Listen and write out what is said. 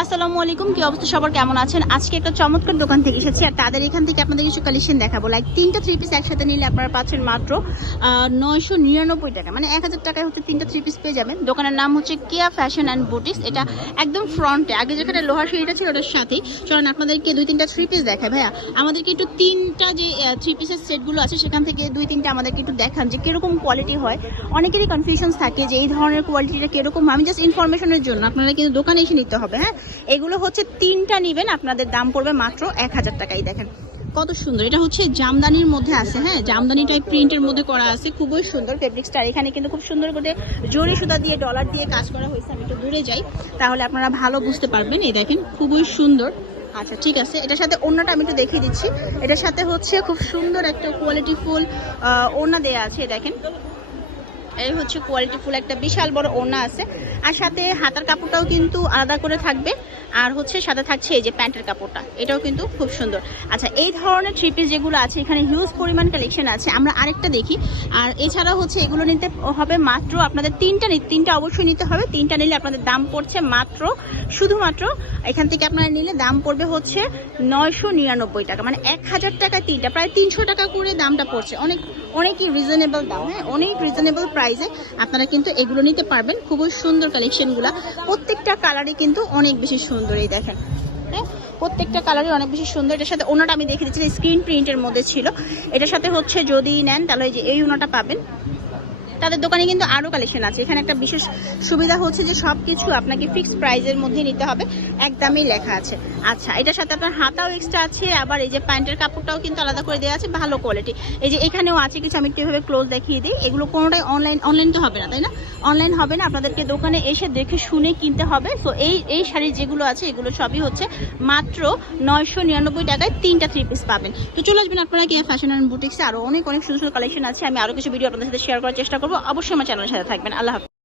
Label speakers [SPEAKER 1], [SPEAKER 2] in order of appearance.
[SPEAKER 1] আসসালামু আলাইকুম, কি অবস্থা? সবার কেমন আছেন? আজকে একটা চমৎকার দোকান থেকে এসেছি আর তাদের এখান থেকে আপনাদের কিছু কালেকশন দেখাবো। লাইক তিনটা থ্রি পিস একসাথে নিলে আপনারা পাচ্ছেন মাত্র নয়শো নিরানব্বই টাকা। মানে এক হাজার টাকায় হচ্ছে তিনটা থ্রি পিস পেয়ে যাবেন। দোকানের নাম হচ্ছে কেয়া ফ্যাশন অ্যান্ড বুটিক্স এটা একদম ফ্রন্টে আগে যেখানে লোহার সিঁড়িটা ছিল, ওটার সাথেই। চলুন আপনাদেরকে দুই তিনটা থ্রি পিস দেখায় ভাইয়া, আমাদেরকে একটু তিনটা যে থ্রি পিসের সেটগুলো আছে, সেখান থেকে দুই তিনটা আমাদেরকে একটু দেখান যে কীরকম কোয়ালিটি হয়। অনেকেরই কনফিউশন থাকে যে এই ধরনের কোয়ালিটিটা কীরকম। আমি জাস্ট ইনফরমেশনের জন্য আপনারা কিন্তু দোকানে এসে নিতে হবে হ্যাঁ? এগুলো হচ্ছে তিনটা নেবেন, আপনাদের দাম পড়বে মাত্র এক হাজার টাকাই, দেখেন। কত সুন্দর, এটা হচ্ছে জামদানির মধ্যে আছে হ্যাঁ? জামদানি টাইপ প্রিন্টের মধ্যে করা আছে, খুবই সুন্দর ফেব্রিক্সটা এখানে কিন্তু খুব সুন্দর করে জরি সুতা দিয়ে ডলার দিয়ে কাজ করা হয়েছে, আমি একটু দূরে যাই, তাহলে আপনারা ভালো বুঝতে পারবেন, এই দেখেন, খুবই সুন্দর। আচ্ছা ঠিক আছে, এটার সাথে ওড়নাটা আমি একটু দেখিয়ে দিচ্ছি। এটার সাথে হচ্ছে খুব সুন্দর একটা কোয়ালিটি ফুল ওড়না দেয়া আছে দেখেন। এই হচ্ছে কোয়ালিটি ফুল, একটা বিশাল বড় ওনা আছে। আর সাথে হাতার কাপড়টাও কিন্তু আলাদা করে থাকবে। আর হচ্ছে সাথে থাকছে এই যে প্যান্টের কাপড়টা। এটাও কিন্তু খুব সুন্দর। আচ্ছা এই ধরনের থ্রি পিস যেগুলো আছে, এখানে হিউজ পরিমাণ কালেকশন আছে। আমরা আরেকটা দেখি। আর এছাড়া হচ্ছে এগুলো নিতে হবে মাত্র আপনাদের তিনটা তিনটা অবশ্যই নিতে হবে। তিনটা নিলে আপনাদের দাম পড়ছে মাত্র শুধুমাত্র এখান থেকে আপনারা নিলে দাম পড়বে হচ্ছে নয়শো নিরানব্বই টাকা। মানে এক হাজার টাকা তিনটা, প্রায় তিনশো টাকা করে দামটা পড়ছে। অনেক, অনেকই রিজনেবল দাম হ্যাঁ? অনেক রিজনেবল প্রাইসে আপনারা কিন্তু এগুলো নিতে পারবেন। খুবই সুন্দর কালেকশনগুলো প্রত্যেকটা কালারই কিন্তু অনেক বেশি সুন্দর। এই দেখেন। হ্যাঁ প্রত্যেকটা কালারই অনেক বেশি সুন্দর। এটার সাথে ওনাটা আমি দেখে দিচ্ছি স্ক্রিন প্রিন্টের মধ্যে ছিল। এটার সাথে হচ্ছে যদি নেন, তাহলে এই যে এই ওনাটা পাবেন। তাদের দোকানে কিন্তু আরও কালেকশন আছে। এখানে একটা বিশেষ সুবিধা হচ্ছে যে সব কিছু আপনাকে ফিক্সড প্রাইসের মধ্যে নিতে হবে, একদমই লেখা আছে। আচ্ছা এটার সাথে আপনার হাতাও এক্সট্রা আছে, আবার এই যে প্যান্টের কাপড়টাও কিন্তু আলাদা করে দেওয়া আছে, ভালো কোয়ালিটি এই যে এখানেও আছে কিছু, আমি একটু এভাবে ক্লোজ দেখিয়ে দিই। এগুলো কোনোটাই অনলাইন অনলাইন তো হবে না, তাই না? অনলাইন হবে না, আপনাদেরকে দোকানে এসে দেখে শুনে কিনতে হবে। সো এই এই শাড়ি যেগুলো আছে, এগুলো সবই হচ্ছে মাত্র নয়শো নিরানব্বই টাকায় তিনটা থ্রি পিস পাবেন। তো চলে আসবেন আপনারা কি ফ্যাশন অ্যান্ড বুটিক্সে আরও অনেক অনেক সুন্দর সুন্দর কালেকশন আছে। আমি আরও কিছু ভিডিও আপনাদের সাথে শেয়ার করার চেষ্টা করব। অবশ্যই আমার চ্যানেলের সাথে থাকবেন। আল্লাহ হাফিজ।